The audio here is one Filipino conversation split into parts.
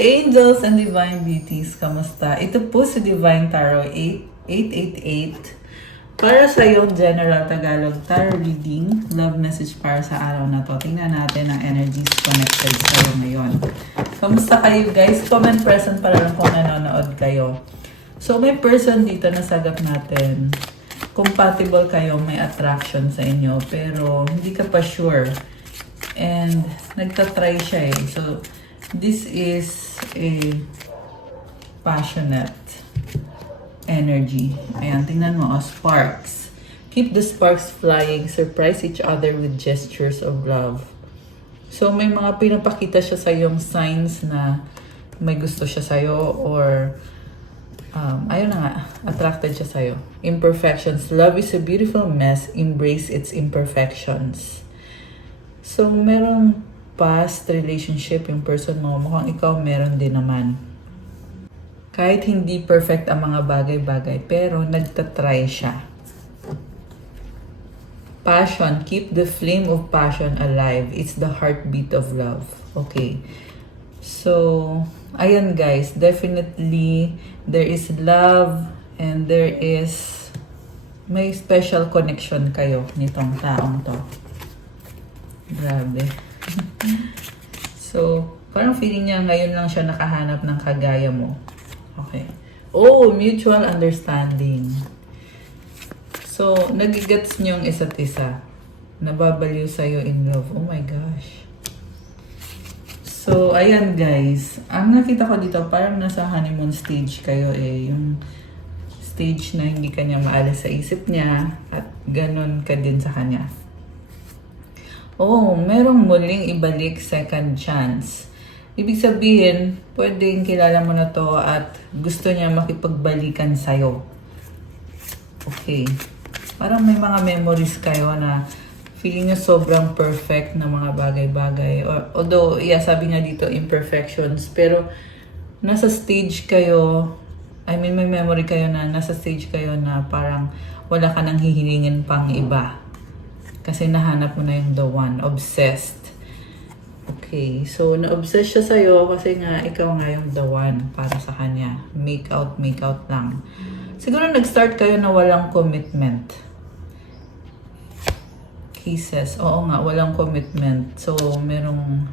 Angels and Divine Beauties, kamusta? Ito po si Divine Tarot 8888 para sa iyong General Tagalog Tarot Reading. Love message para sa araw na to. Tingnan natin ang energies connected sa iyo ngayon. Kamusta kayo guys? Comment present para lang kung nanonood kayo. So may person dito na sagap natin. Compatible kayo, may attraction sa inyo, pero hindi ka pa sure. And nagtatry siya eh. So this is a passionate energy. Ayan, tingnan mo, sparks. Keep the sparks flying. Surprise each other with gestures of love. So, may mga pinapakita siya sa yung signs na may gusto siya sa'yo or ayun na nga, attracted siya sa'yo. Imperfections. Love is a beautiful mess. Embrace its imperfections. So, merong past relationship yung person mo, mukhang ikaw meron din naman. Kahit hindi perfect ang mga bagay-bagay, pero nagtatry siya. Passion, keep the flame of passion alive. It's the heartbeat of love. Okay. So, ayan guys, definitely there is love and there is may special connection kayo nitong taong to. Grabe. So, parang feeling niya ngayon lang siya nakahanap ng kagaya mo. Okay. Oh, mutual understanding. So, nagigets niyong isa't isa. Nababaliw sa'yo in love. Oh my gosh. So, ayan guys. Ang nakita ko dito, parang nasa honeymoon stage kayo eh. Yung stage na hindi kanya maalis sa isip niya at ganun ka din sa kanya. Oh, merong muling ibalik second chance. Ibig sabihin, pwedeng kilala mo na to at gusto niya makipagbalikan sa'yo. Okay. Parang may mga memories kayo na feeling niya sobrang perfect na mga bagay-bagay. Although, yeah, sabi nga dito, imperfections. Pero, nasa stage kayo, I mean, may memory kayo na nasa stage kayo na parang wala ka nang hihilingin pang iba. Kasi nahanap mo na yung the one. Obsessed. Okay. So, na-obsess siya sa'yo kasi nga, ikaw nga yung the one para sa kanya. Make out lang. Siguro nag-start kayo na walang commitment. Kisses. Oo nga, walang commitment. So, merong,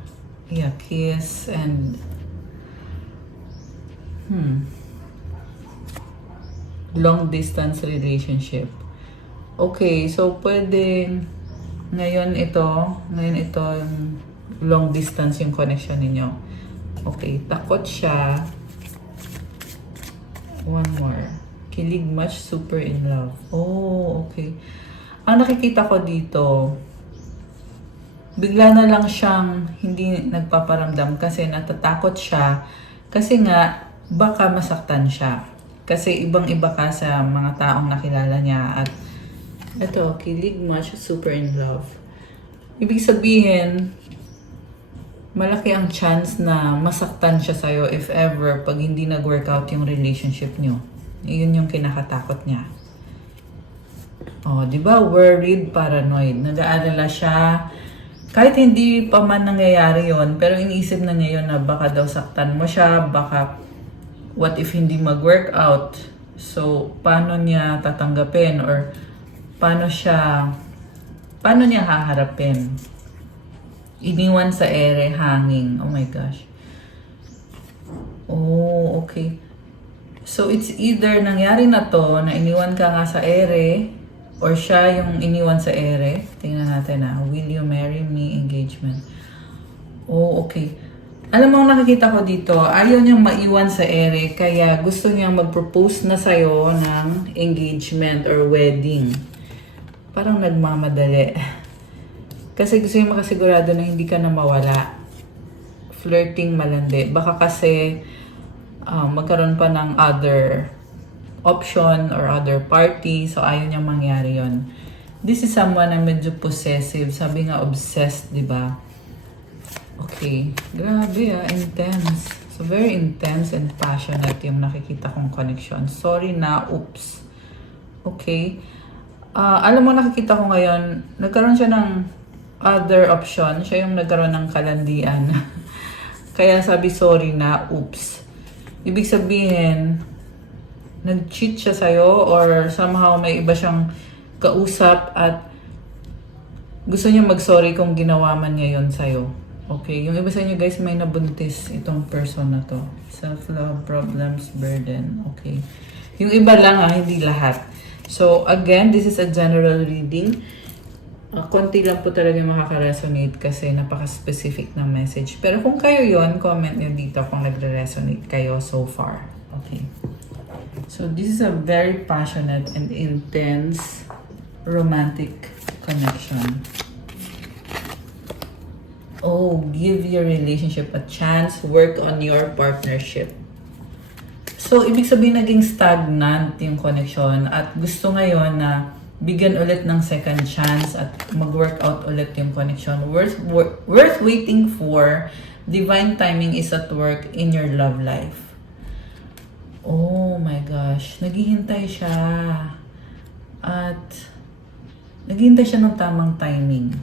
yeah, kiss and long distance relationship. Okay, so pwedeng ngayon ito yung long distance yung connection ninyo. Okay, takot siya. One more. Kilig much, super in love. Oh, okay. Ang nakikita ko dito, bigla na lang siyang hindi nagpaparamdam kasi natatakot siya. Kasi nga, baka masaktan siya. Kasi ibang-iba ka sa mga taong nakilala niya at ito, kilig much, super in love. Ibig sabihin, malaki ang chance na masaktan siya sa'yo if ever pag hindi nag-workout yung relationship niyo. Yun yung kinakatakot niya. Oh, di ba? Worried, paranoid. Nag-aalala siya. Kahit hindi pa man nangyayari yon, pero iniisip na niya yun na baka daw saktan mo siya, baka what if hindi mag-workout? So, paano niya tatanggapin or paano niya haharapin? Iniwan sa ere, hanging. Oh my gosh. Oh, okay. So, it's either nangyari na to, na iniwan ka nga sa ere, or siya yung iniwan sa ere. Tingnan natin na. Will you marry me? Engagement. Oh, okay. Alam mo, nakikita ko dito, ayaw niyang maiwan sa ere, kaya gusto niyang mag-propose na sa'yo ng engagement or wedding. Parang nagmamadali. Kasi gusto niya makasigurado na hindi ka na mawala. Flirting malandi. Baka kasi magkaroon pa ng other option or other party. So, ayaw niyang mangyari yon. This is someone na medyo possessive. Sabi nga, obsessed, di ba? Okay. Grabe intense. So, very intense and passionate yung nakikita kong connection. Sorry na, oops. Okay. Alam mo, nakikita ko ngayon, nagkaroon siya ng other option. Siya yung nagkaroon ng kalandian. Kaya sabi sorry na, oops. Ibig sabihin, nag-cheat siya sa'yo or somehow may iba siyang kausap at gusto niya mag-sorry kung ginawa man niya yon sa'yo. Okay, yung iba sa inyo guys may nabuntis itong person na to. Self-love, problems, burden. Okay. Yung iba lang hindi lahat. So again, this is a general reading. Konti lang po talaga yung makaka-resonate kasi napaka-specific na message. Pero kung kayo yon, comment nyo dito kung nagre-resonate kayo so far. Okay. So this is a very passionate and intense romantic connection. Oh, give your relationship a chance. Work on your partnership. So, ibig sabihin naging stagnant yung connection at gusto ngayon na bigyan ulit ng second chance at mag-work out ulit yung connection. Worth waiting for. Divine timing is at work in your love life. Oh my gosh. Naghihintay siya. At naghihintay siya ng tamang timing.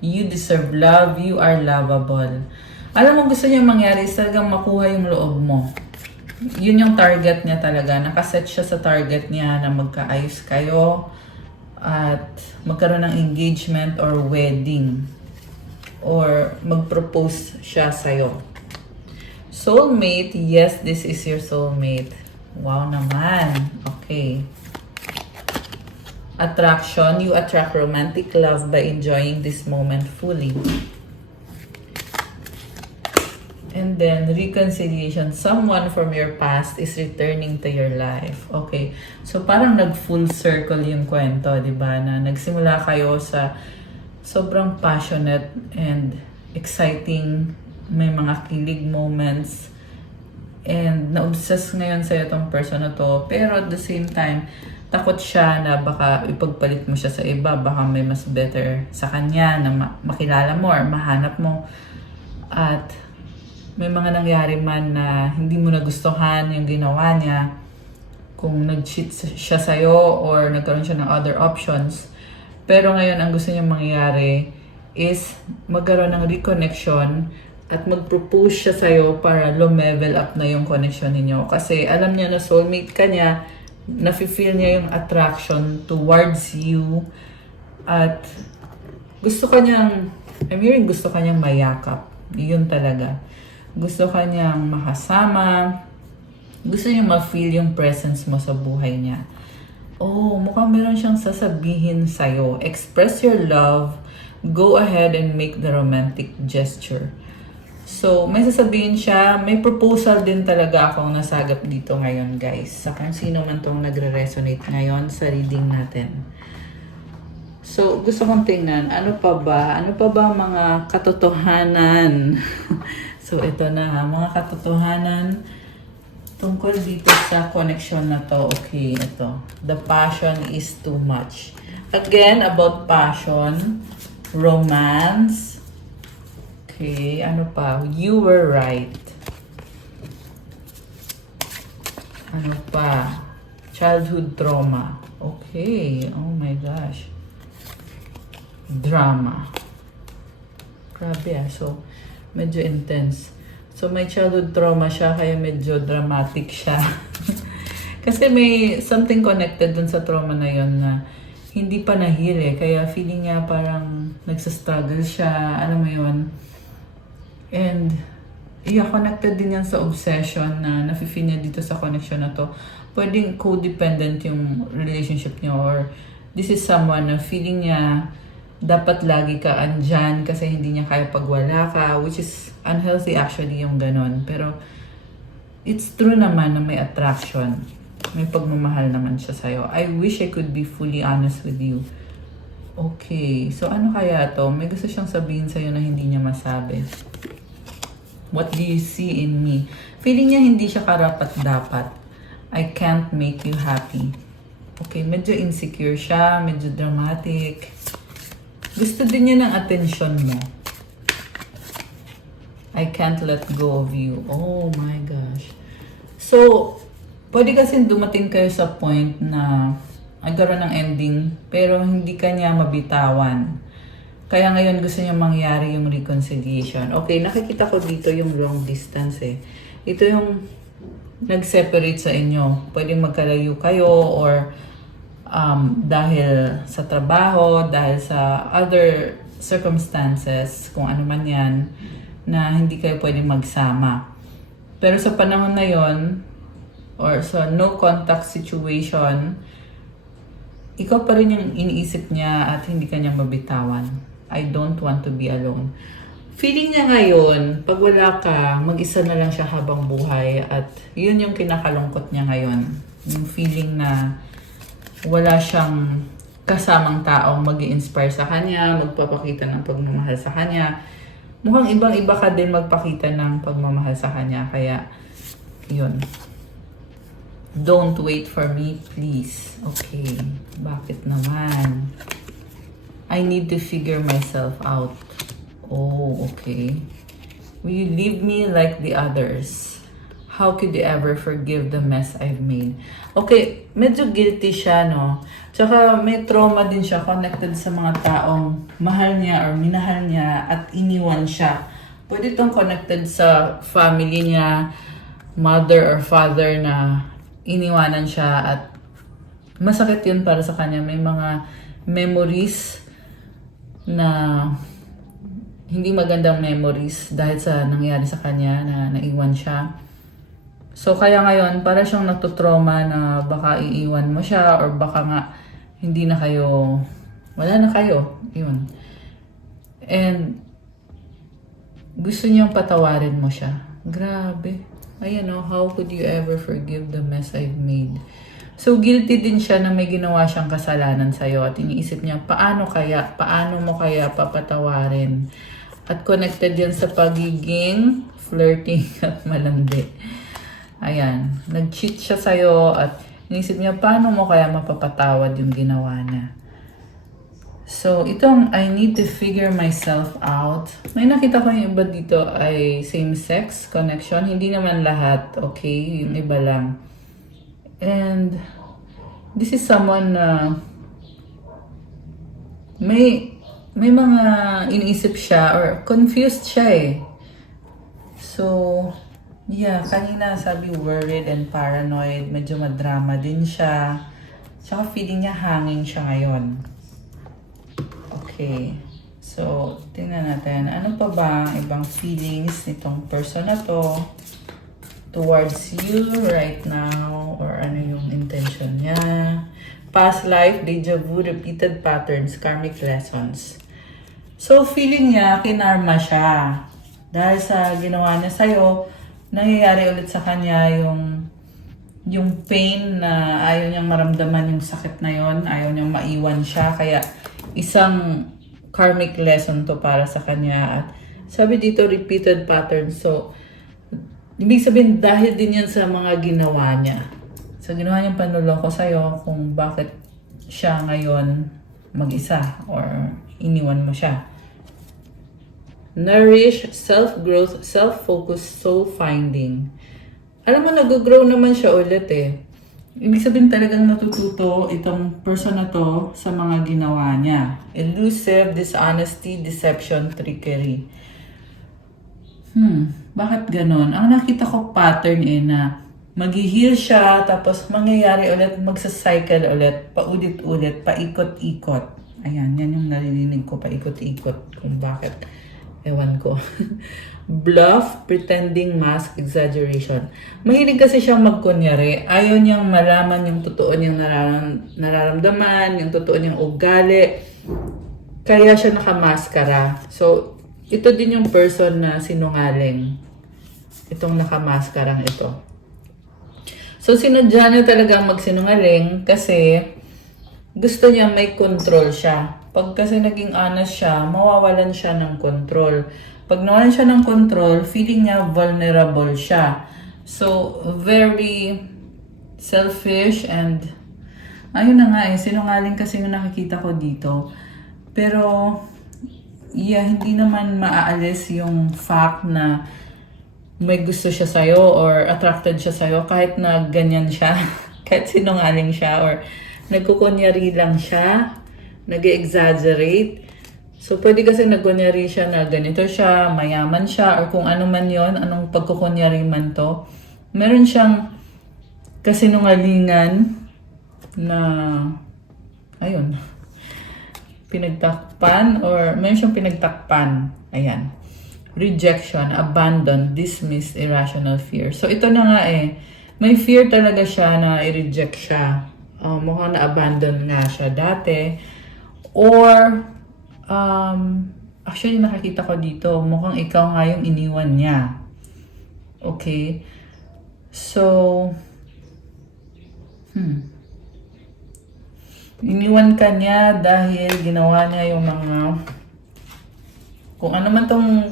You deserve love. You are lovable. Alam mo, gusto niya mangyari is talagang makuha yung loob mo. Yun yung target niya talaga. Nakaset siya sa target niya na magkaayos kayo at magkaroon ng engagement or wedding. Or mag-propose siya sa'yo. Soulmate. Yes, this is your soulmate. Wow naman. Okay. Attraction. You attract romantic love by enjoying this moment fully. And then, reconciliation. Someone from your past is returning to your life. Okay. So, parang nag-full circle yung kwento, di ba? Na nagsimula kayo sa sobrang passionate and exciting. May mga kilig moments. And na-obsess ngayon sa'yo tong person na to. Pero at the same time, takot siya na baka ipagpalit mo siya sa iba, baka may mas better sa kanya na makilala mo or mahanap mo. At may mga nangyari man na hindi mo nagustuhan yung ginawa niya, kung nag-cheat siya sa'yo or nagkaroon siya ng other options. Pero ngayon, ang gusto niya mangyari is magkaroon ng reconnection at mag-propose siya sa'yo para lumevel up na yung connection ninyo. Kasi alam niya na soulmate ka niya, nafe-feel niya yung attraction towards you at gusto kanyang, gusto kanyang mayakap. Yun talaga. Gusto kanyang makasama. Gusto niya ma-feel yung presence mo sa buhay niya. Oh, mukhang meron siyang sasabihin sa'yo. Express your love. Go ahead and make the romantic gesture. So, may sasabihin siya, may proposal din talaga akong nasagap dito ngayon, guys. Sa kung sino man tong nagre-resonate ngayon sa reading natin. So, gusto kong tingnan, ano pa ba? Ano pa ba ang mga katotohanan? So, ito na, mga katotohanan tungkol dito sa connection na to. Okay, ito. The passion is too much. Again, about passion, romance. Okay, ano pa? You were right. Ano pa? Childhood trauma. Okay, oh my gosh. Drama. Grabe So, medyo intense. So, may childhood trauma siya, kaya medyo dramatic siya. Kasi may something connected dun sa trauma na yon na hindi pa nahili. Kaya feeling niya parang nagsastruggle siya. Alam mo yun? And, connected din yan sa obsession na nafe-feel niya dito sa connection na to. Pwedeng codependent yung relationship niyo or this is someone na feeling niya dapat lagi ka andyan kasi hindi niya kaya pag wala ka, which is unhealthy actually yung ganon. Pero, it's true naman na may attraction. May pagmamahal naman siya sa'yo. I wish I could be fully honest with you. Okay, so ano kaya to? May gusto siyang sabihin sa'yo na hindi niya masabi. What do you see in me? Feeling niya hindi siya karapat-dapat. I can't make you happy. Okay, medyo insecure siya, medyo dramatic. Gusto din niya ng attention mo. I can't let go of you. Oh my gosh. So, pwede kasi dumating kayo sa point na nagkaroon ng ending pero hindi ka niya mabitawan. Kaya ngayon gusto niya mangyari yung reconciliation. Okay, nakikita ko dito yung long distance eh. Ito yung nag-separate sa inyo. Pwedeng magkalayo kayo or dahil sa trabaho, dahil sa other circumstances, kung ano man yan, na hindi kayo pwedeng magsama. Pero sa panahon na yon or sa no contact situation, ikaw pa rin yung iniisip niya at hindi ka niya mabitawan. I don't want to be alone. Feeling niya ngayon, pag wala ka, mag-isa na lang siya habang buhay at yun yung kinakalungkot niya ngayon. Yung feeling na wala siyang kasamang taong mag-i-inspire sa kanya, magpapakita ng pagmamahal sa kanya. Mukhang ibang-iba ka din magpakita ng pagmamahal sa kanya. Kaya, yun. Don't wait for me, please. Okay. Bakit naman? I need to figure myself out. Oh, okay. Will you leave me like the others? How could you ever forgive the mess I've made? Okay, medyo guilty siya, no? Tsaka may trauma din siya connected sa mga taong mahal niya or minahal niya at iniwan siya. Pwede itong connected sa family niya, mother or father na iniwanan siya at masakit yun para sa kanya. May mga memories na hindi magandang memories dahil sa nangyari sa kanya na naiwan siya. So kaya ngayon, para siyang nagtutrauma na baka iiwan mo siya or baka nga hindi na kayo, wala na kayo. Yun. And gusto niyang patawarin mo siya. Grabe. Ayan o, how could you ever forgive the mess I've made? So, guilty din siya na may ginawa siyang kasalanan sa'yo at iniisip niya, paano mo kaya papatawarin? At connected yan sa pagiging flirting at malandi. Ayan, nag-cheat siya sa'yo at iniisip niya, paano mo kaya mapapatawad yung ginawa niya? So, itong I need to figure myself out. May nakita ko yung iba dito ay same-sex connection. Hindi naman lahat, okay? Yung iba lang. And this is someone na may mga iniisip siya or confused siya eh. So, yeah, kanina sabi worried and paranoid. Medyo madrama din siya. Tsaka feeling niya hangin siya ngayon. Okay. So, tingnan natin. Ano pa ba ang ibang feelings nitong person na to towards you right now, or ano yung intention niya? Past life, deja vu, repeated patterns, karmic lessons. So, feeling niya, kinarma siya. Dahil sa ginawa niya sa'yo, nangyayari ulit sa kanya yung pain na ayaw niyang maramdaman yung sakit na yon, ayaw niyang maiwan siya. Kaya, isang karmic lesson to para sa kanya. At sabi dito, repeated patterns. So, ibig sabihin, dahil din yan sa mga ginawa niya. So, ginawa niyang panloloko sa'yo kung bakit siya ngayon mag-isa or iniwan mo siya. Nourish, self-growth, self-focus, soul-finding. Alam mo, nag-grow naman siya ulit eh. Ibig sabihin talagang natututo itong person na to sa mga ginawa niya. Elusive, dishonesty, deception, trickery. Bakit ganon? Ang nakita ko pattern eh na mag-heal siya, tapos mangyayari ulit, magsa-cycle ulit, paulit-ulit, paikot-ikot. Ayan, yan yung narinig ko, paikot-ikot. Kung bakit, ewan ko. Bluff, pretending, mask, exaggeration. Mahilig kasi siyang magkunyari. Ayaw niyang malaman yung totoo niyang nararamdaman, yung totoo niyang ugali. Kaya siya nakamaskara. So, ito din yung person na sinungaling. Itong nakamaskarang ito. So, sinadya niya talagang magsinungaling kasi gusto niya may control siya. Pag kasi naging honest siya, mawawalan siya ng control. Pag nawalan siya ng control, feeling niya vulnerable siya. So, very selfish and ayun na nga eh, sinungaling kasi yung nakikita ko dito. Pero, yeah, hindi naman maaalis yung fact na may gusto siya sa'yo or attracted siya sa'yo kahit na ganyan siya, kahit sinungaling siya or nagkukunyari lang siya, nag-exaggerate. So, pwede kasi nagkunyari siya na ganito siya, mayaman siya, or kung ano man yon, anong pagkukunyari man to. Meron siyang kasinungalingan na, ayun, pinagtakpan, or meron siyang pinagtakpan. Ayan. Rejection, abandon, dismiss, irrational fear. So, ito na nga eh. May fear talaga siya na i-reject siya. Mukhang na-abandon nga siya dati. Or, actually nakakita ko dito, mukhang ikaw nga yung iniwan niya. Okay? So, iniwan ka niya dahil ginawa niya yung mga, kung ano man tong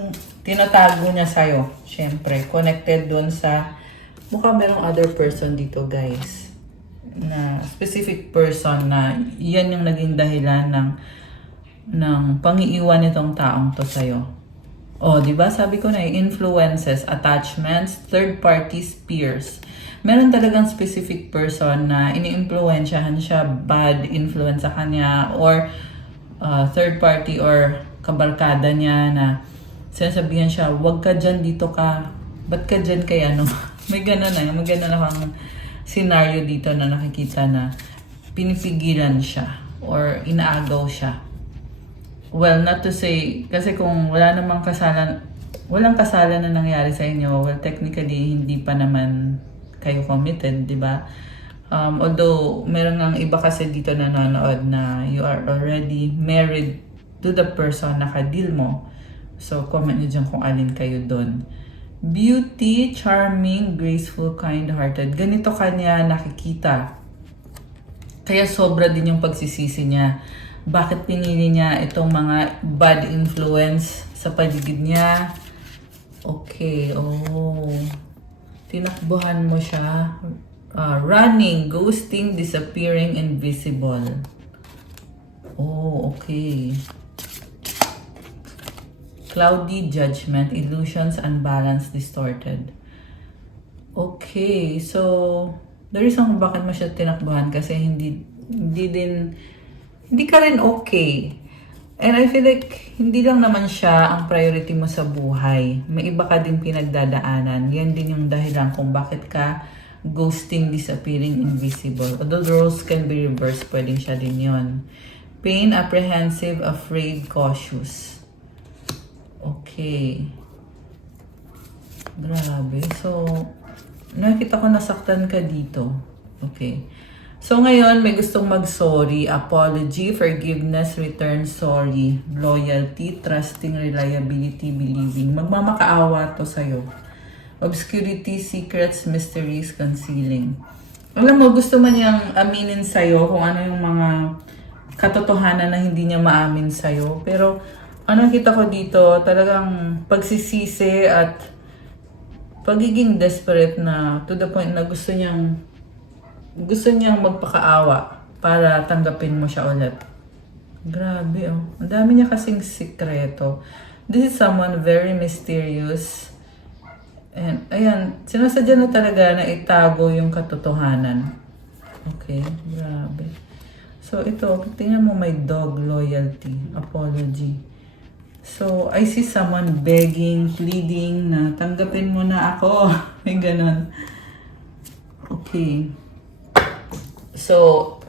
tinatago niya sa'yo. Syempre, connected dun sa, mukhang merong other person dito, guys. Na specific person na yan yung naging dahilan ng pangiiwan nitong taong to sa'yo. O, di ba? Sabi ko na influences, attachments, third parties, peers. Meron talagang specific person na ini-influensyahan siya, bad influence sa kanya, or third party or kabarkada niya na sinasabihan siya, wag ka dyan, dito ka. Ba't ka dyan kay ano? May gano'n akong scenario dito na nakikita na pinipigilan siya or inaagaw siya. Well, not to say, kasi kung walang kasalan na nangyari sa inyo, well, technically, hindi pa naman kayo committed, di ba? Although, meron ng iba kasi dito na nanonood na you are already married to the person na ka-deal mo. So, comment nyo dyan kung alin kayo doon. Beauty, charming, graceful, kind-hearted. Ganito kanya nakikita. Kaya sobra din yung pagsisisi niya. Bakit pinili niya itong mga bad influence sa paligid niya? Okay, tinakbuhan mo siya. Running, ghosting, disappearing, invisible. Okay. Cloudy, judgment, illusions, unbalanced, distorted. Okay, so the reason kung bakit mo siya tinakbuhan kasi hindi ka rin okay. And I feel like, hindi lang naman siya ang priority mo sa buhay. May iba ka din pinagdadaanan. Yan din yung dahilan kung bakit ka ghosting, disappearing, invisible. Although the roles can be reversed, pwedeng siya din yun. Pain, apprehensive, afraid, cautious. Okay. Grabe. So, nakita ko nasaktan ka dito. Okay. So, ngayon, may gustong mag-sorry, apology, forgiveness, return, sorry, loyalty, trusting, reliability, believing. Magmamakaawa to sa'yo. Obscurity, secrets, mysteries, concealing. Alam mo, gusto man niyang aminin sa'yo kung ano yung mga katotohanan na hindi niya maamin sa'yo. Pero, kita ko dito, talagang pagsisisi at pagiging desperate na to the point na gusto niyang magpakaawa para tanggapin mo siya ulit. Grabe, Ang dami niya kasing sikreto. This is someone very mysterious. And, ayan, sinasadya na talaga na itago yung katotohanan. Okay, grabe. So, ito, tingnan mo, may dog, loyalty, apology. So, I see someone begging, pleading na tanggapin mo na ako. May ganun. Okay. So,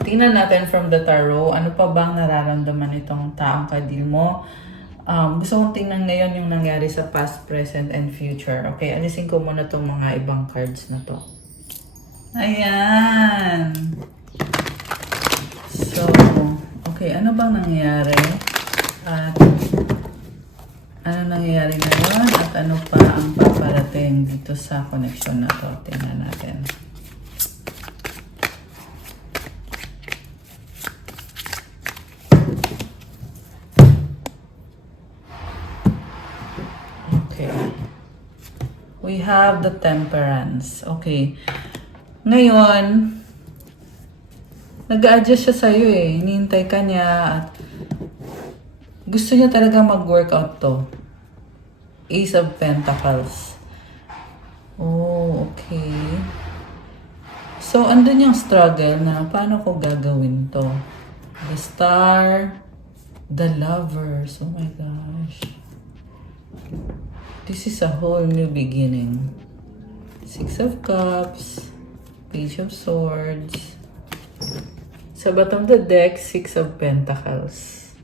tingnan natin from the tarot, ano pa bang nararamdaman itong taong kadil mo? Gusto kong tingnan ngayon yung nangyari sa past, present, and future. Okay, alisin ko muna itong mga ibang cards na to. Ayan! So, okay, ano bang nangyari? At ano nangyayari ngayon? At ano pa ang paparating dito sa connection na to? Tingnan natin. We have the temperance. Okay. Ngayon, nag-a-adjust siya sa'yo eh. Hinihintay ka niya at gusto niya talaga mag-workout to. Ace of Pentacles. Okay. So, andun yung struggle na paano ko gagawin to. The Star, The Lovers. Oh my gosh. This is a whole new beginning. Six of Cups. Page of Swords. Sa bottom of the deck, Six of Pentacles.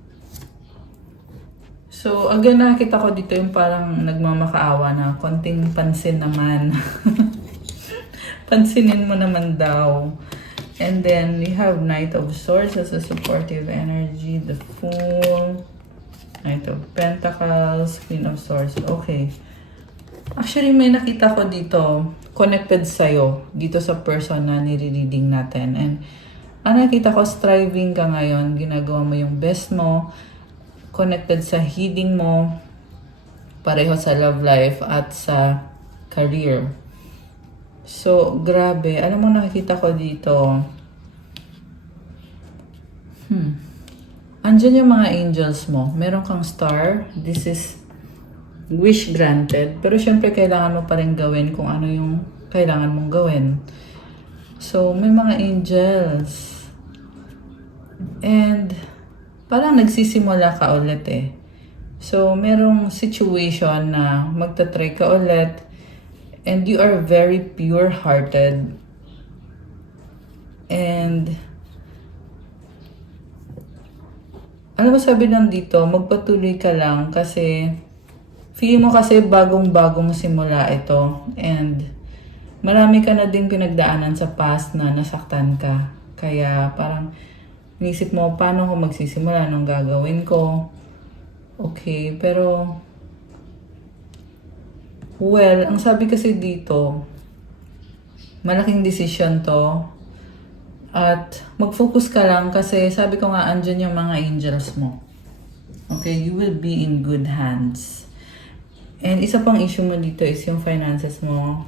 So, again, nakita ko dito yung parang nagmamakaawa na konting pansin naman. Pansinin mo naman daw. And then, we have Knight of Swords as a supportive energy. The Fool. Knight of Pentacles. Queen of Swords. Okay. Actually, may nakita ko dito, connected sa'yo, dito sa person na nire-reading natin. And, ang nakita ko, striving ka ngayon. Ginagawa mo yung best mo. Connected sa healing mo. Pareho sa love life at sa career. So, grabe. Alam mo, nakikita ko dito. Andyan yung mga angels mo. Meron kang star. This is wish granted. Pero syempre, kailangan mo pa rin gawin kung ano yung kailangan mong gawin. So, may mga angels. And, parang nagsisimula ka ulit eh. So, merong situation na magta-try ka ulit. And you are very pure-hearted. And, alam mo sabi lang dito, magpatuloy ka lang kasi feeling mo kasi bagong-bagong simula ito. And, marami ka na din pinagdaanan sa past na nasaktan ka. Kaya, parang, inisip mo, paano ko magsisimula, anong gagawin ko. Okay, pero, well, ang sabi kasi dito, malaking decision to. At mag-focus ka lang kasi sabi ko nga, andyan yung mga angels mo. Okay, you will be in good hands. And isa pang issue mo dito is yung finances mo.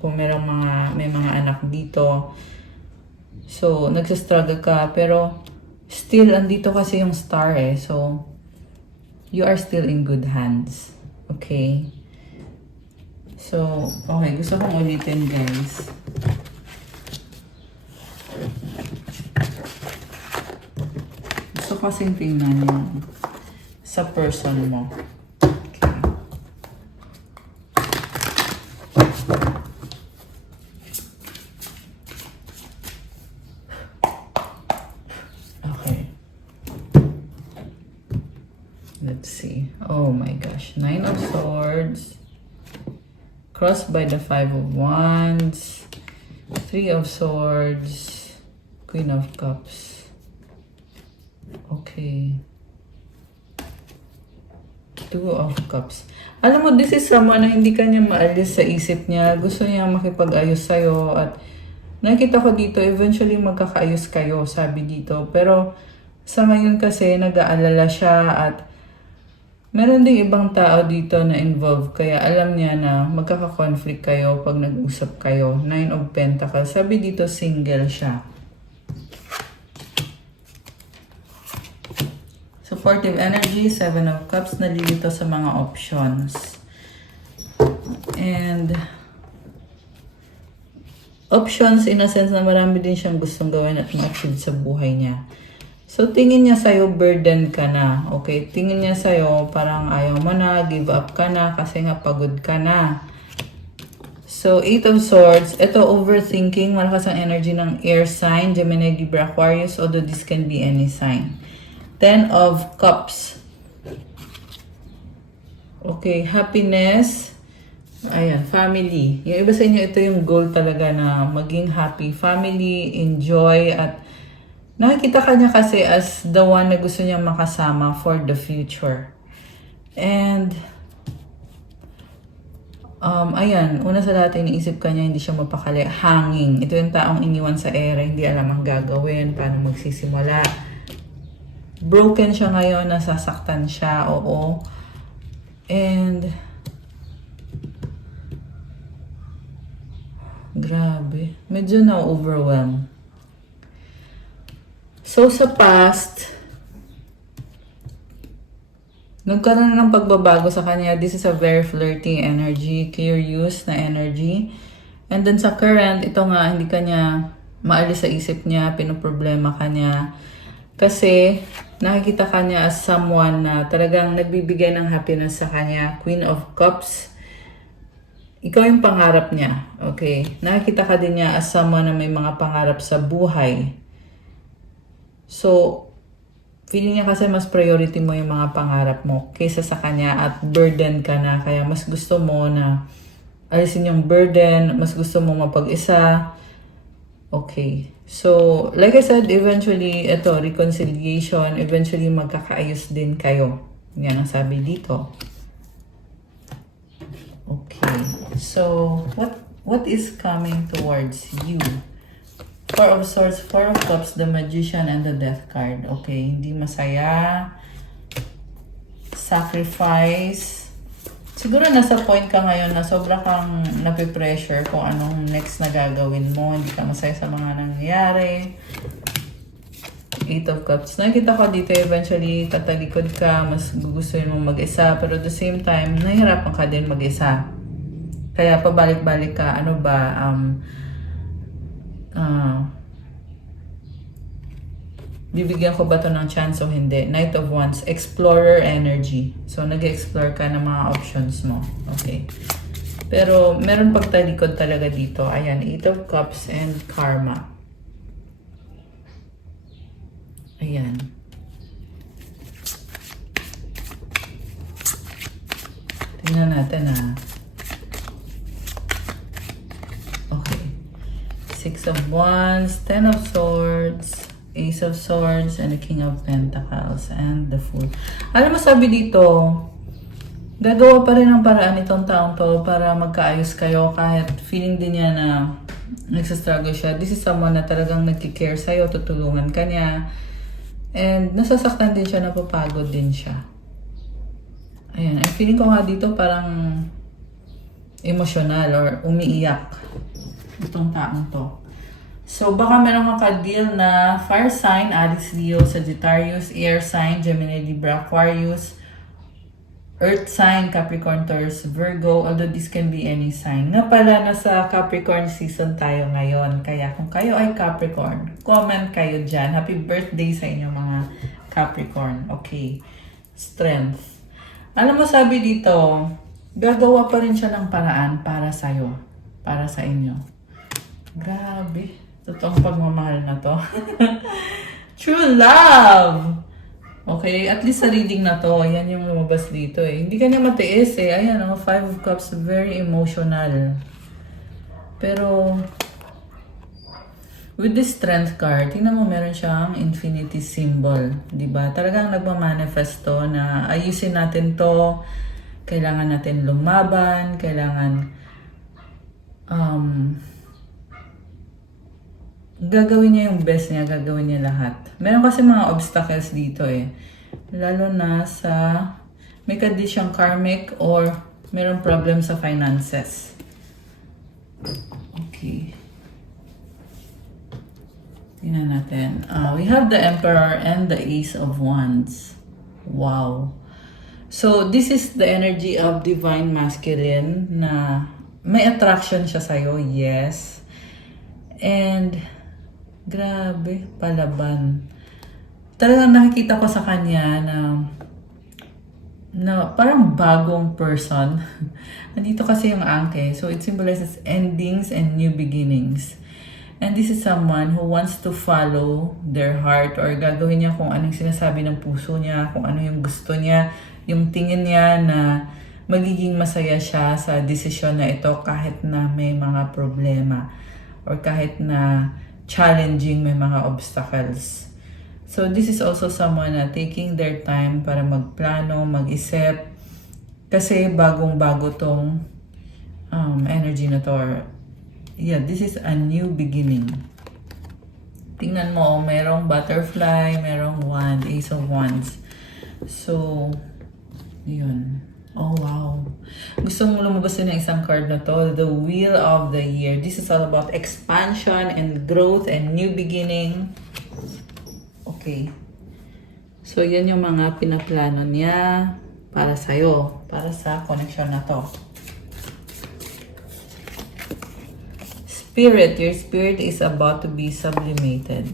Kung may mga anak dito. So, nagsistruggle ka. Pero, still, andito kasi yung star eh. So, you are still in good hands. Okay? So, okay. Gusto kong ulitin, guys. Gusto ko kasing tingnan yung sa person mo. Okay. Let's see. Oh my gosh. Nine of Swords. Crossed by the Five of Wands. Three of Swords. Queen of Cups. Okay. Two of Cups. Alam mo, this is someone na hindi kanya maalis sa isip niya. Gusto niya makipag-ayos sa'yo. At nakita ko dito, eventually magkakaayos kayo, sabi dito. Pero sa ngayon kasi, nag-aalala siya at meron ding ibang tao dito na involved. Kaya alam niya na magkaka-conflict kayo pag nag-usap kayo. Nine of Pentacles. Sabi dito, single siya. Supportive energy, Seven of Cups, nalilito sa mga options. And options in a sense na marami din siyang gustong gawin at ma-achieve sa buhay niya. So, tingin niya sa'yo, burden ka na. Okay? Tingin niya sa'yo, parang ayaw mo na, give up ka na, kasi nga pagod ka na. So, Eight of Swords. Ito, overthinking. Malakas ang energy ng air sign, Gemini, Libra, Aquarius, although this can be any sign. Ten of Cups. Okay, happiness. Ayan, family. Yung iba sa inyo, ito yung goal talaga na maging happy. Family, enjoy, at nakikita ka niya kasi as the one na gusto niya makasama for the future. And, ayan, una sa lahat, iniisip ka niya, hindi siya mapakali. Hanging. Ito yung taong iniwan sa ere, hindi alam ang gagawin, paano magsisimula. Broken siya ngayon, nasasaktan siya, oo. And, grabe. Medyo na-overwhelm. So, sa past, nagkaroon ng pagbabago sa kanya. This is a very flirty energy, curious na energy. And then sa current, ito nga, hindi kanya maalis sa isip niya, pinoproblema ka niya. Kasi nakikita ka niya as someone na talagang nagbibigay ng happiness sa kanya. Queen of Cups. Ikaw yung pangarap niya. Okay? Nakikita ka din niya as someone na may mga pangarap sa buhay. So, feeling niya kasi mas priority mo yung mga pangarap mo kaysa sa kanya at burden ka na. Kaya mas gusto mo na alisin yung burden, mas gusto mo mapag-isa. Okay. So, like I said, eventually, ito, reconciliation, eventually magkakaayos din kayo. Yan ang sabi dito. Okay. So, what is coming towards you? Four of Swords, Four of Cups, the Magician, and the Death card. Okay, hindi masaya. Sacrifice. Siguro nasa point ka ngayon na sobra kang napipressure kung anong next na gagawin mo. Hindi ka masaya sa mga nangyayari. Eight of Cups. Nakita ko dito, eventually, tatalikod ka, mas gugustuhin mo mag-isa. Pero at the same time, nahihirapan ka din mag-isa. Kaya pabalik-balik ka, ano ba, bibigyan ko ba to ng chance o hindi? Knight of Wands, explorer energy. So, nag-explore ka ng mga options mo. Okay. Pero, meron pagtalikod talaga dito. Ayan, Eight of Cups and Karma. Ayan. Tingnan natin Okay. Six of Wands, Ten of Swords, Ace of Swords, and the King of Pentacles, and the Fool. Alam mo, sabi dito, gagawa pa rin ang paraan itong taong to para magkaayos kayo kahit feeling din niya na nagsastruggle siya. This is someone na talagang nagkikare sa'yo, tutulungan ka niya, and nasasaktan din siya, napapagod din siya. Ayan, ang feeling ko nga dito parang emotional or umiiyak itong taong to. So, baka meron kang ka-deal na fire sign, Aries, Leo, Sagittarius, air sign, Gemini, Libra, Aquarius, earth sign, Capricorn, Taurus, Virgo, although this can be any sign. Nga pala, nasa Capricorn season tayo ngayon. Kaya kung kayo ay Capricorn, comment kayo dyan. Happy birthday sa inyo mga Capricorn. Okay. Strength. Alam mo, sabi dito, gagawa pa rin siya ng paraan para sa'yo. Para sa inyo. Grabe. Totoong pagmamahal na to. True love! Okay, at least sa reading na to, yan yung lumabas dito eh. Hindi ka niya matiis eh. Ayan, ang Five of Cups, very emotional. Pero, with this Strength card, tingnan mo meron siyang infinity symbol. Diba? Talagang nagmamanifesto na ayusin natin to. Kailangan natin lumaban. Kailangan, gagawin niya yung best niya, gagawin niya lahat. Meron kasi mga obstacles dito eh. Lalo na sa may kadi siyang karmic or meron problem sa finances. Okay. Tingnan natin. We have the Emperor and the Ace of Wands. Wow. So, this is the energy of Divine Masculine na may attraction siya sa'yo, yes. And grabe, palaban. Talagang nakikita ko sa kanya na parang bagong person. Nandito kasi yung angke. So, it symbolizes endings and new beginnings. And this is someone who wants to follow their heart or gagawin niya kung anong sinasabi ng puso niya, kung ano yung gusto niya, yung tingin niya na magiging masaya siya sa desisyon na ito kahit na may mga problema or kahit na challenging, may mga obstacles. So, this is also someone na taking their time para magplano, mag-isip. Kasi bagong-bago tong energy na to. Yeah, this is a new beginning. Tingnan mo, merong butterfly, merong wand, Ace of Wands. So, yun. Oh, wow. Gusto mong lumabas din ng isang card na to, the Wheel of the Year. This is all about expansion and growth and new beginning. Okay. So, yan yung mga pinaplano niya para sa'yo, para sa connection na to. Spirit, your spirit is about to be sublimated.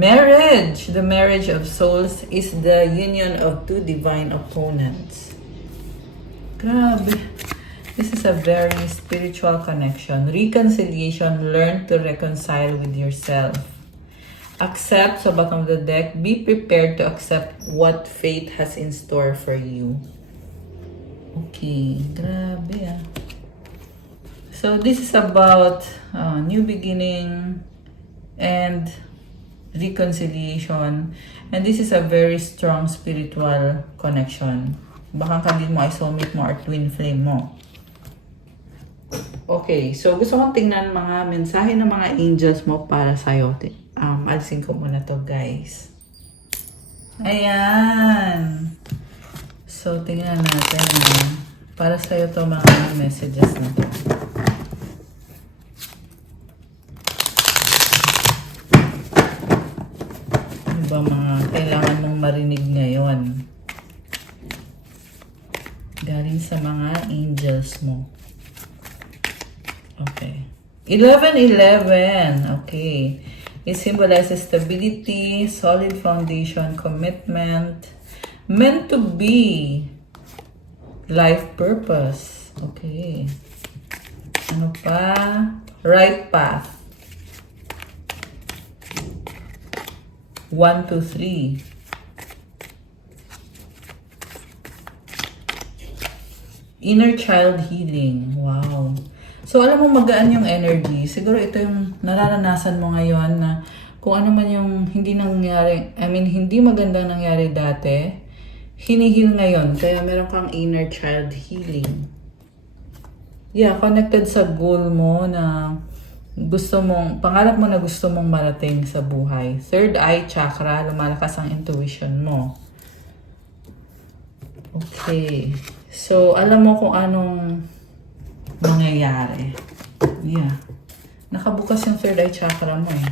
Marriage! The marriage of souls is the union of two divine opponents. Grabe. This is a very spiritual connection. Reconciliation. Learn to reconcile with yourself. Accept sa bottom of the deck. Be prepared to accept what fate has in store for you. Okay. Grabe ah. So this is about new beginning and reconciliation. And this is a very strong spiritual connection. Baka kandid mo ay soulmate mo or twin flame mo. Okay, so gusto kong tingnan mga mensahe ng mga angels mo para sa'yo. Alisin ko muna to, guys. Ayan. So, tingnan natin. Para sa'yo to mga messages na to. Ano ba mga kailangan mong marinig ngayon? Galing sa mga angels mo. Okay. 11-11. Okay. It symbolizes stability, solid foundation, commitment, meant to be, life purpose. Okay. Ano pa? Right path. 1, 2, 3. Inner child healing. Wow. So, alam mo, magaan yung energy. Siguro ito yung nararanasan mo ngayon na kung ano man yung hindi nangyari, hindi magandang nangyari dati, hinihil ngayon. Kaya meron kang inner child healing. Yeah, connected sa goal mo na pangarap mo na gusto mong marating sa buhay. Third eye chakra, lumalakas ang intuition mo. Okay. So, alam mo kung anong mangyayari. Yeah. Nakabukas yung third eye chakra mo eh.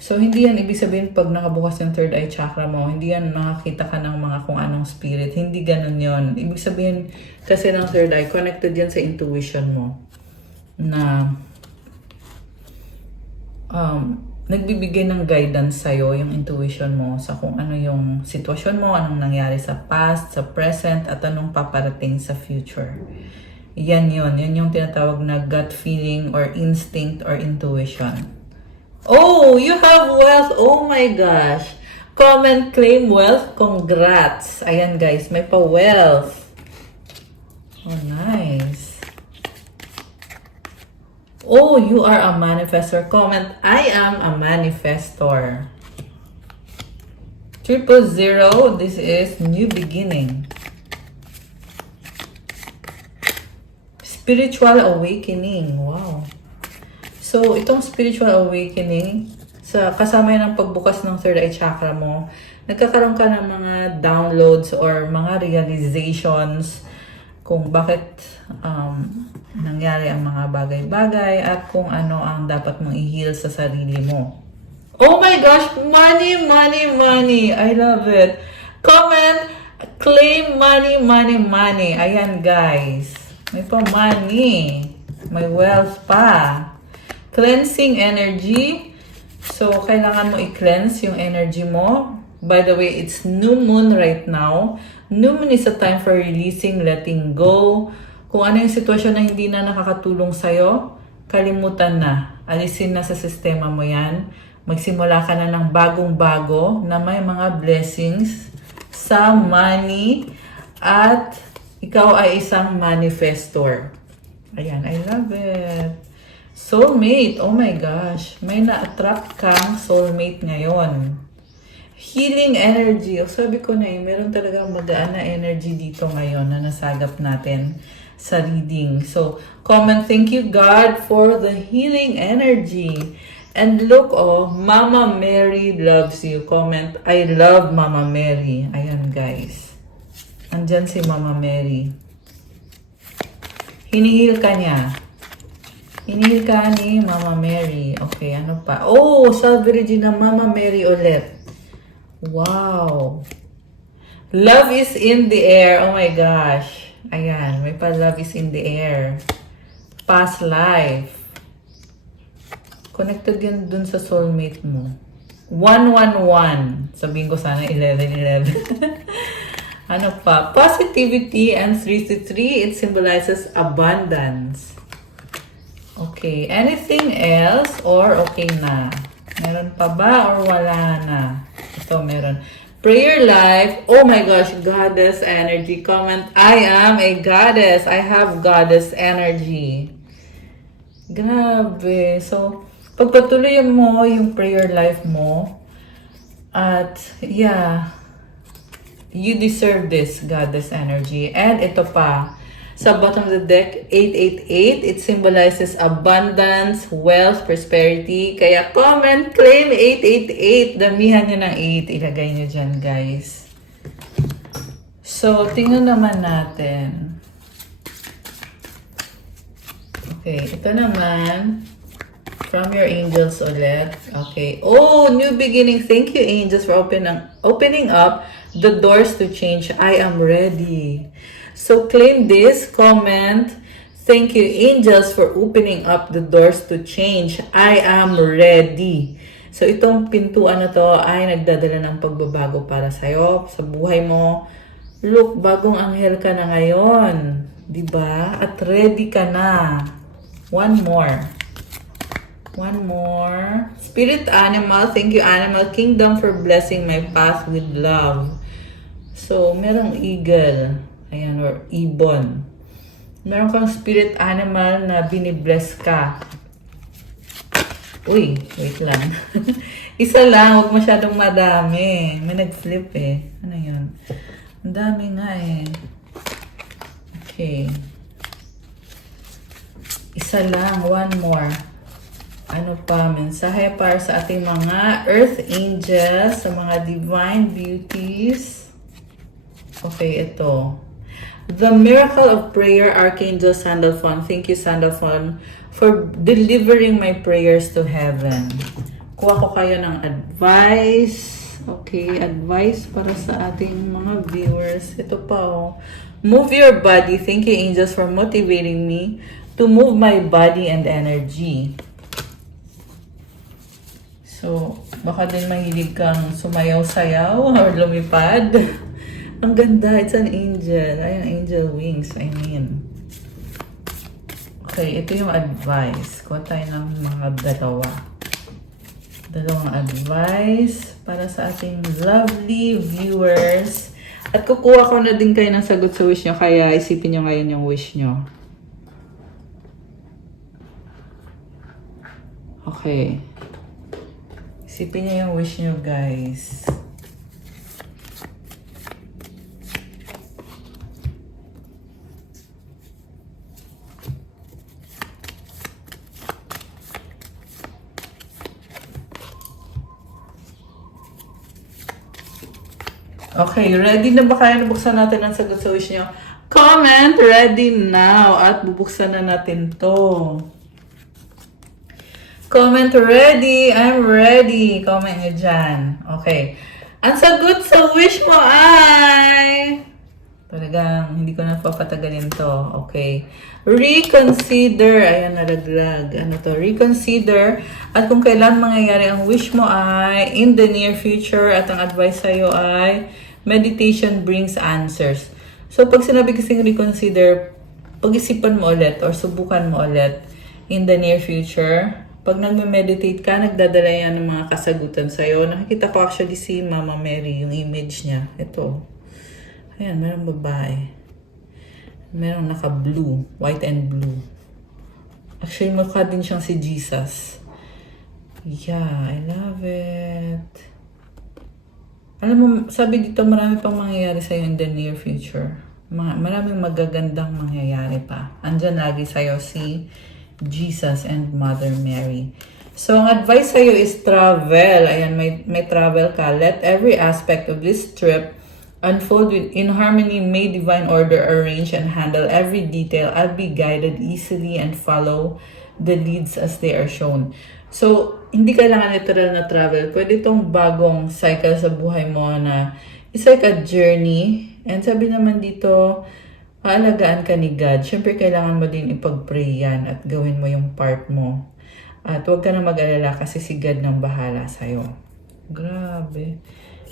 So, hindi yan ibig sabihin pag nakabukas yung third eye chakra mo, hindi yan makakita ka ng mga kung anong spirit. Hindi ganun yon. Ibig sabihin kasi ng third eye, connected yan sa intuition mo. Na nagbibigay ng guidance sa'yo yung intuition mo sa kung ano yung sitwasyon mo, anong nangyari sa past, sa present, at anong paparating sa future. Yan yun. Yan yung tinatawag na gut feeling or instinct or intuition. Oh, you have wealth. Oh my gosh. Comment, claim wealth. Congrats. Ayan guys, may pa-wealth. Oh, nice. Oh, you are a manifestor. Comment, I am a manifestor. 000, this is new beginning. Spiritual awakening. Wow. So, itong spiritual awakening, kasama yan ang pagbukas ng third eye chakra mo, nagkakaroon ka ng mga downloads or mga realizations kung bakit nangyari ang mga bagay-bagay at kung ano ang dapat mong i-heal sa sarili mo. Oh my gosh! Money, money, money! I love it! Comment, claim money, money, money. Ayan guys. May pa money. May wealth pa. Cleansing energy. So, kailangan mo i-cleanse yung energy mo. By the way, it's new moon right now. New moon is a time for releasing, letting go. Kung ano yung sitwasyon na hindi na nakakatulong sa'yo, kalimutan na. Alisin na sa sistema mo yan. Magsimula ka na ng bagong-bago na may mga blessings sa money at ikaw ay isang manifestor. Ayan, I love it. Soulmate, oh my gosh. May na-attract kang soulmate ngayon. Healing energy. O sabi ko na meron talagang magaan na energy dito ngayon na nasagap natin sa reading. So, comment, thank you God for the healing energy. And look, oh, Mama Mary loves you. Comment, I love Mama Mary. Ayan guys. Andyan si Mama Mary. Hinihil ka niya. Hinihil ka ni Mama Mary. Okay, ano pa? Oh, Salve Regina, Mama Mary ulit. Wow. Love is in the air. Oh my gosh. Ayan, may pa love is in the air. Past life. Connected yan dun sa soulmate mo. 111. Sabihin ko sana 1111. Ano pa? Positivity and 333. It symbolizes abundance. Okay. Anything else or okay na? Meron pa ba or wala na? Ito meron. Prayer life. Oh my gosh, goddess energy. Comment, I am a goddess. I have goddess energy. Grabe. So, pagpatuloy mo yung prayer life mo. At, yeah. You deserve this goddess energy. And ito pa. Sa bottom of the deck, 888. It symbolizes abundance, wealth, prosperity. Kaya comment, claim 888. Damihan nyo ng 8. Ilagay nyo dyan, guys. So, tingnan naman natin. Okay, ito naman. From your angels ulit. Okay. Oh, new beginning. Thank you, angels, for opening up the doors to change. I am ready. So, claim this. Comment. Thank you, angels, for opening up the doors to change. I am ready. So, itong pintuan na to ay nagdadala ng pagbabago para sa'yo, sa buhay mo. Look, bagong anghel ka na ngayon. Diba? At ready ka na. One more. One more. Spirit animal. Thank you, animal kingdom, for blessing my path with love. So, merong eagle. Ayan, or ibon. Meron kang spirit animal na binibless ka. Uy, wait lang. Isa lang, huwag masyadong madami. May nag-flip eh. Ano yun? Ang dami nga eh. Okay. Isa lang, one more. Ano pa, mensahe para sa ating mga earth angels, sa mga divine beauties. Okay, ito. The miracle of prayer, Archangel Sandalphon. Thank you, Sandalphon, for delivering my prayers to heaven. Kuha ko kayo ng advice. Okay, advice para sa ating mga viewers. Ito pa oh. Move your body. Thank you, angels, for motivating me to move my body and energy. So, baka din mahilig kang sumayaw-sayaw or lumipad. Ang ganda. It's an angel. Ay, ang angel wings. I mean. Okay, ito yung advice. Kuha tayo ng mga dalawa. Dalawang advice para sa ating lovely viewers. At kukuha ko na din kayo ng sagot sa wish nyo. Kaya isipin nyo ngayon yung wish nyo. Okay. Isipin nyo yung wish nyo, guys. Okay, ready na ba kayo? Buksan natin ang sagot sa wish nyo. Comment, ready now. At bubuksan na natin to. Comment, ready. I'm ready. Comment nyo dyan. Okay. Ang sagot sa wish mo ay... Talagang hindi ko na papatagalin to. Okay. Reconsider. Ayan, nalaglag. Ano to? Reconsider. At kung kailan mangyayari ang wish mo ay in the near future. At ang advice sa'yo ay meditation brings answers. So, pag sinabi kasing reconsider, pag-isipan mo ulit or subukan mo ulit in the near future. Pag nagme-meditate ka, nagdadala yan ng mga kasagutan sa'yo. Nakikita ko actually si Mama Mary, yung image niya. Ito. Ayan, merong babae. Merong naka-blue. White and blue. Actually, mukha din siyang si Jesus. Yeah, I love it. Alam mo, sabi dito, marami pang mangyayari sa'yo in the near future. Maraming magagandang mangyayari pa. Andyan lagi sa'yo si Jesus and Mother Mary. So, ang advice sa'yo is travel. Ayan, may travel ka. Let every aspect of this trip unfold in harmony. May divine order arrange and handle every detail. I'll be guided easily and follow the leads as they are shown. So, hindi kailangan literal na travel. Pwede itong bagong cycle sa buhay mo na it's like a journey. And sabi naman dito, aalagaan ka ni God. Siyempre, kailangan mo din ipag-pray yan at gawin mo yung part mo. At huwag ka na mag-alala kasi si God nang bahala sa'yo. Grabe.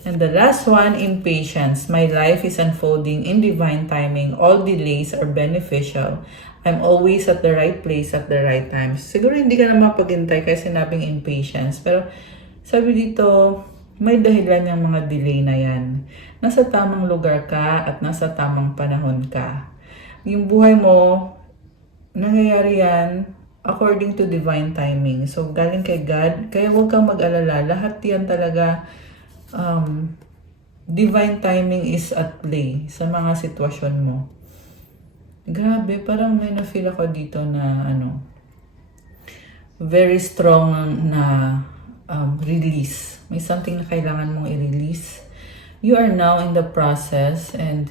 And the last one, impatience. My life is unfolding in divine timing. All delays are beneficial. I'm always at the right place at the right time. Siguro hindi ka na mapaghintay kasi sinabing impatience. Pero sabi dito, may dahilan yung mga delay na yan. Nasa tamang lugar ka at nasa tamang panahon ka. Yung buhay mo, nangyayari yan according to divine timing. So, galing kay God. Kaya huwag kang mag-alala. Lahat yan talaga, divine timing is at play sa mga sitwasyon mo. Grabe, parang may na-feel ako dito na, very strong na release. May something na kailangan mong i-release. You are now in the process and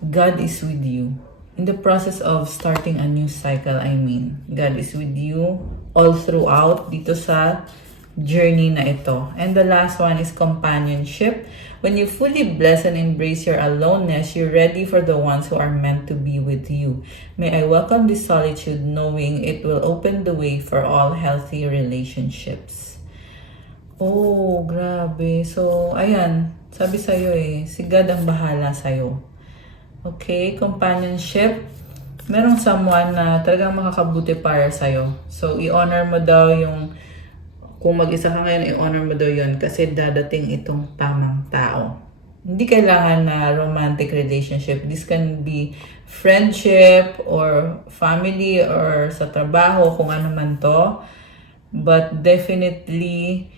God is with you. In the process of starting a new cycle, God is with you all throughout dito sa journey na ito. And the last one is companionship. When you fully bless and embrace your aloneness, you're ready for the ones who are meant to be with you. May I welcome this solitude knowing it will open the way for all healthy relationships. Oh, grabe. So, ayan. Sabi sa'yo si God ang bahala sa'yo. Okay, companionship. Merong someone na talagang makakabuti para sa'yo. So, i-honor mo daw yung, kung mag-isa ka ngayon, i-honor mo daw yun kasi dadating itong tamang tao. Hindi kailangan na romantic relationship. This can be friendship or family or sa trabaho, kung ano man to. But definitely,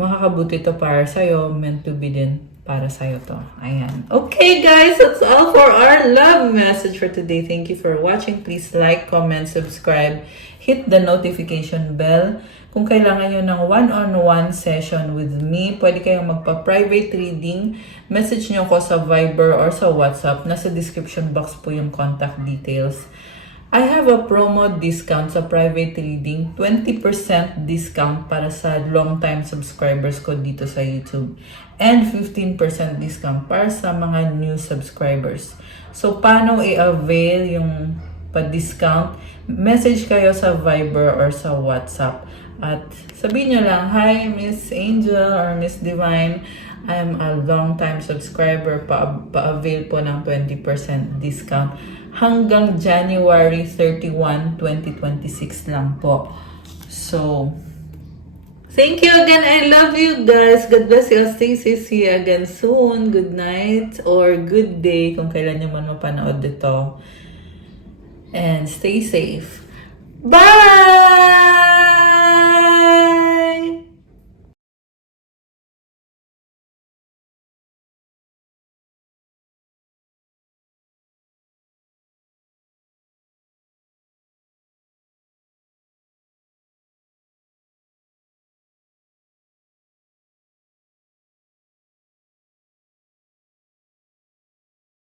makakabuti to para sa'yo, meant to be din para sa'yo to. Ayan. Okay guys, that's all for our love message for today. Thank you for watching. Please like, comment, subscribe, hit the notification bell. Kung kailangan nyo ng one-on-one session with me, pwede kayong magpa-private reading. Message nyo ko sa Viber or sa WhatsApp. Nasa description box po yung contact details. I have a promo discount sa private reading. 20% discount para sa long-time subscribers ko dito sa YouTube. And 15% discount para sa mga new subscribers. So, paano i-avail yung pa-discount? Message kayo sa Viber or sa WhatsApp. At sabihin nyo lang, hi Miss Angel or Miss Divine, I'm a long-time subscriber. Pa-avail po ng 20% discount. Hanggang January 31, 2026 lang po. So, thank you again. I love you guys. God bless you. Stay safe. See you again soon. Good night or good day kung kailan nyo man mapanood dito. And stay safe. Bye!